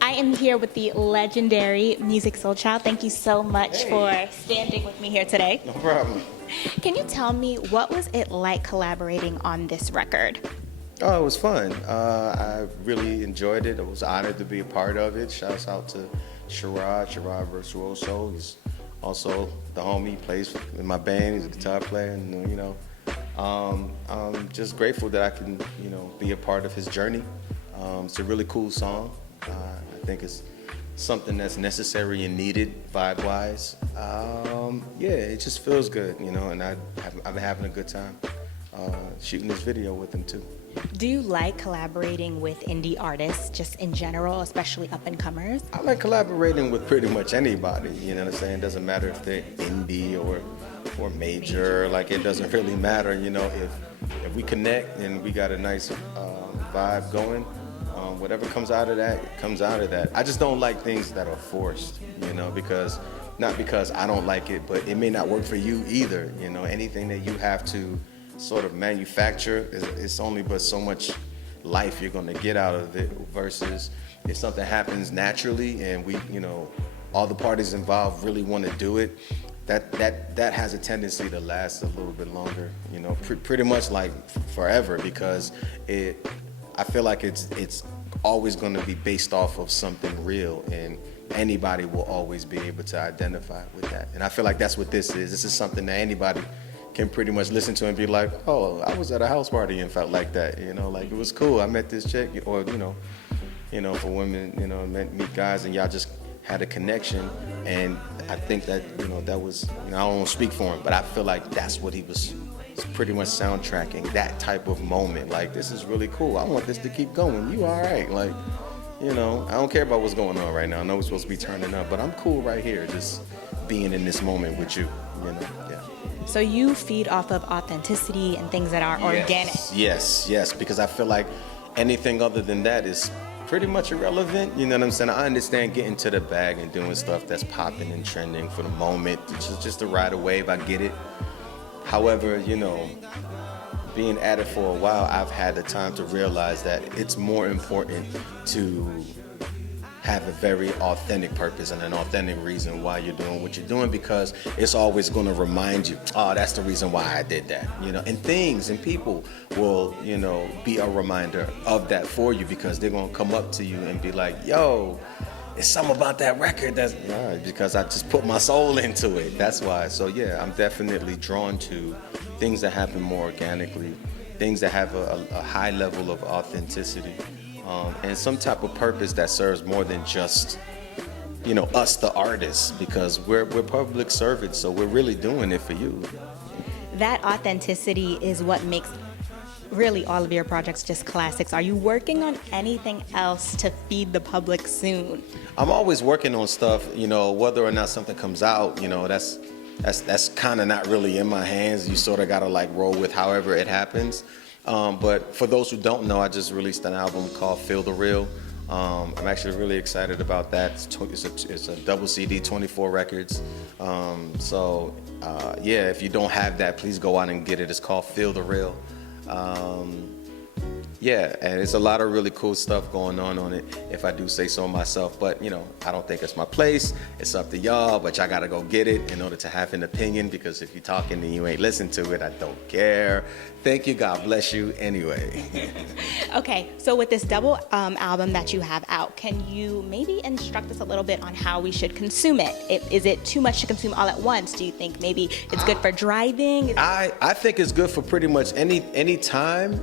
I am here with the legendary Musiq Soul Child. Thank you so much for standing with me here today. No problem. Can you tell me what was it like collaborating on this record? Oh, it was fun. I really enjoyed it. I was honored to be a part of it. Shouts out to Sherod Virtuoso. He's also the homie. He plays in my band. He's a guitar player, and I'm just grateful that I can, be a part of his journey. It's a really cool song. I think it's something that's necessary and needed vibe-wise. It just feels good, and I've been having a good time shooting this video with him too. Do you like collaborating with indie artists just in general, especially up-and-comers? I like collaborating with pretty much anybody, you know what I'm saying? It doesn't matter if they're indie or major, like it doesn't really matter, if we connect and we got a nice vibe going, whatever comes out of that, it comes out of that. I just don't like things that are forced, not because I don't like it, but it may not work for you either, anything that you have to sort of manufacture, it's only but so much life you're gonna get out of it versus if something happens naturally and we, all the parties involved really wanna do it, that has a tendency to last a little bit longer, pretty much like forever because I feel like it's always going to be based off of something real, and anybody will always be able to identify with that. And I feel like that's what this is. This is something that anybody can pretty much listen to and be like, oh, I was at a house party and felt like that, like it was cool. I met this chick, or for women, meet guys and y'all just had a connection. And I think that that was, I don't want to speak for him, but I feel like that's what he was. It's pretty much soundtracking that type of moment. Like, this is really cool. I want this to keep going. You all right? Like, I don't care about what's going on right now. I know we're supposed to be turning up, but I'm cool right here, just being in this moment with you. Yeah. So you feed off of authenticity and things that are organic. Yes, because I feel like anything other than that is pretty much irrelevant. You know what I'm saying? I understand getting to the bag and doing stuff that's popping and trending for the moment, just to ride a wave. I get it. However, being at it for a while, I've had the time to realize that it's more important to have a very authentic purpose and an authentic reason why you're doing what you're doing, because it's always going to remind you, oh, that's the reason why I did that, and things and people will, be a reminder of that for you, because they're going to come up to you and be like, yo, it's something about that record that's because I just put my soul into it. That's why. So yeah, I'm definitely drawn to things that happen more organically, things that have a high level of authenticity, and some type of purpose that serves more than just us, the artists, because we're public servants, so we're really doing it for you. That authenticity is what makes really all of your projects just classics. Are you working on anything else to feed the public soon? I'm always working on stuff, whether or not something comes out, that's kind of not really in my hands. You sort of got to like roll with however it happens. But for those who don't know, I just released an album called Feel the Real. I'm actually really excited about that. It's a double CD, 24 records. If you don't have that, please go out and get it. It's called Feel the Real. And it's a lot of really cool stuff going on it, if I do say so myself. But, I don't think it's my place. It's up to y'all, but y'all gotta go get it in order to have an opinion, because if you're talking and you ain't listen to it, I don't care. Thank you, God bless you, anyway. Okay, so with this double album that you have out, can you maybe instruct us a little bit on how we should consume it? Is it too much to consume all at once? Do you think maybe it's good for driving? I think it's good for pretty much any time,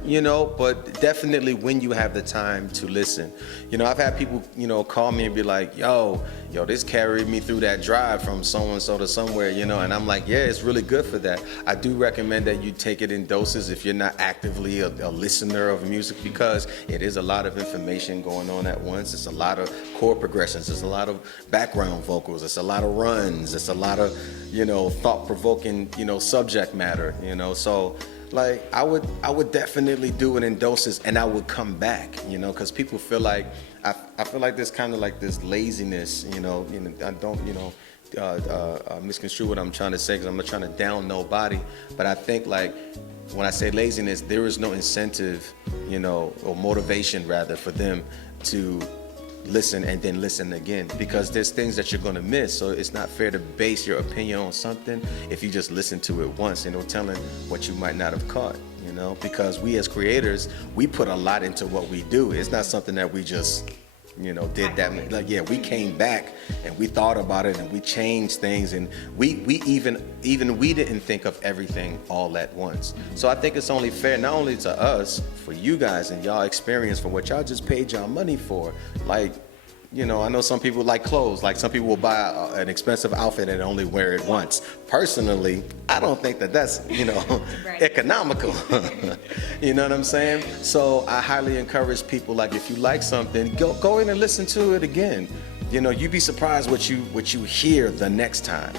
but definitely when you have the time to listen. I've had people, call me and be like, yo, this carried me through that drive from so-and-so to somewhere, and I'm like, yeah, it's really good for that. I do recommend that you take it in doses if you're not actively a listener of music, because it is a lot of information going on at once. It's a lot of chord progressions. It's a lot of background vocals. It's a lot of runs. It's a lot of, thought-provoking, subject matter, so like I would definitely do it in doses, and I would come back, because people feel like I feel like there's kind of like this laziness, I don't, misconstrue what I'm trying to say, because I'm not trying to down nobody, but I think like when I say laziness, there is no incentive, or motivation rather, for them to listen and then listen again, because there's things that you're going to miss. So it's not fair to base your opinion on something if you just listen to it once, telling what you might not have caught, because we as creators, we put a lot into what we do. It's not something that we just did that. Like, yeah, we came back and we thought about it and we changed things, and we even we didn't think of everything all at once. So I think it's only fair, not only to us, for you guys and y'all experience, for what y'all just paid y'all money for. Like, I know some people like clothes. Like, some people will buy an expensive outfit and only wear it once. Personally, I don't think that that's, Right. economical. You know what I'm saying? So I highly encourage people, like, if you like something, go in and listen to it again. You'd be surprised what you hear the next time.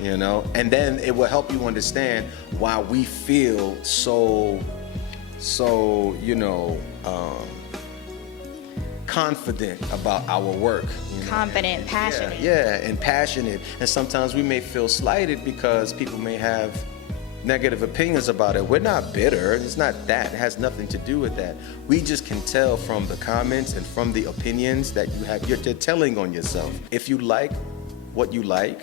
And then it will help you understand why we feel so confident about our work. Confident, passionate. Yeah, and passionate. And sometimes we may feel slighted because people may have negative opinions about it. We're not bitter. It's not that. It has nothing to do with that. We just can tell from the comments and from the opinions that you have. You're telling on yourself. If you like what you like,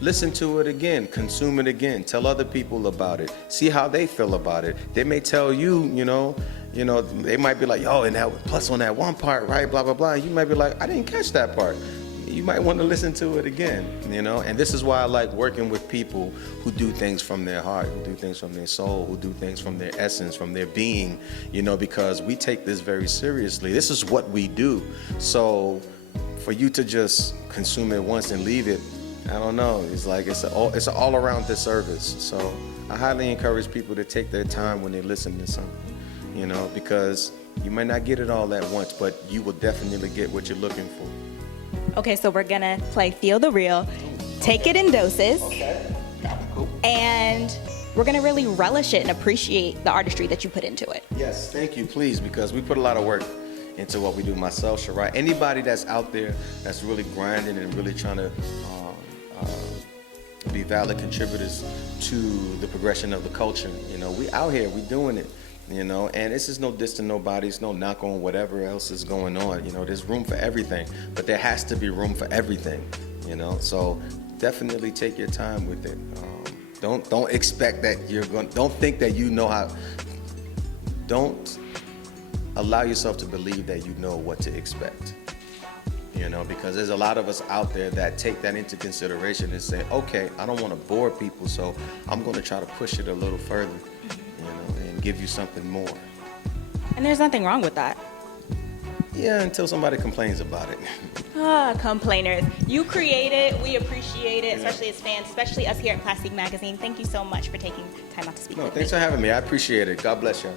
listen to it again, consume it again, tell other people about it, see how they feel about it. They may tell you, they might be like, and that plus on that one part, right, blah, blah, blah. You might be like, I didn't catch that part. You might want to listen to it again, and this is why I like working with people who do things from their heart, who do things from their soul, who do things from their essence, from their being, because we take this very seriously. This is what we do. So for you to just consume it once and leave it, I don't know. It's like it's an all-around disservice. So I highly encourage people to take their time when they listen to something, because you might not get it all at once, but you will definitely get what you're looking for. Okay, so we're gonna play Feel the Real. Take it in doses. Okay. Cool. And we're gonna really relish it and appreciate the artistry that you put into it. Yes, thank you, please, because we put a lot of work into what we do. Myself, Sherod, anybody that's out there that's really grinding and really trying to be valid contributors to the progression of the culture. We out here, we doing it, and this is no diss to nobody, it's no knock on whatever else is going on. There's room for everything, but there has to be room for everything, so definitely take your time with it. Don't expect that don't think that don't allow yourself to believe that you know what to expect. Because there's a lot of us out there that take that into consideration and say, okay, I don't want to bore people, so I'm going to try to push it a little further, and give you something more. And there's nothing wrong with that. Yeah, until somebody complains about it. Complainers. You create it, we appreciate it, especially as fans, especially us here at Plastic Magazine. Thank you so much for taking time out to speak with me. Thanks for having me. I appreciate it. God bless you.